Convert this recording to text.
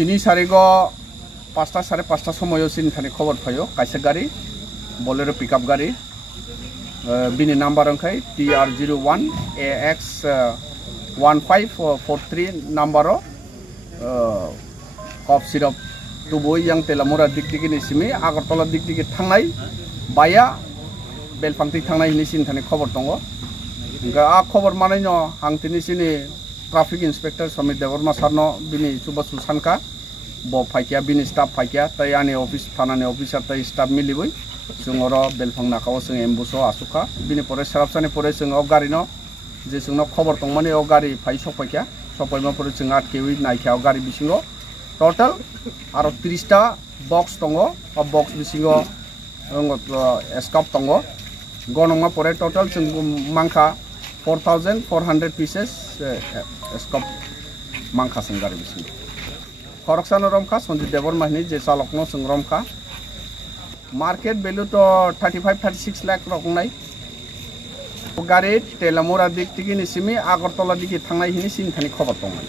Tini sarigo pasta sare pasta somoyo sin thani khobor phayo kaisa gari bolero pickup gari bini number angkai TR01 AX 1543 number cough syrup tuboi yang telamura dikdiki ni simi agartala dikdiki thangnai baya belpangti thangnai ni sin thani khobor tongo ga a khobor manai no hangtini sini traffic inspector Samit Devarma sarno bini suba susanka bo phaikya bini staff phaikya tai ani office thanani officer tai staff miliboi sungoro belphang nakao sung embuso asuka bini pore sarapsani pore sung o gari no je sungno khobor tongmani o gari phai sokpaikya sokpaima pore sung atkewi naikya o gari bisingo total aro 30 ta box tongo o box bisingo escape tongo gonongma pore total sung mangkha 4,400 pieces escape mangkha sung gari bisingo Koroksan romka Sanjit Devarma ni je salokno sung romka market value to 35-36 lakh rokungnai gari telamura dik tigi ni simi agartala diki thangnai hini sin thani khobor tongnai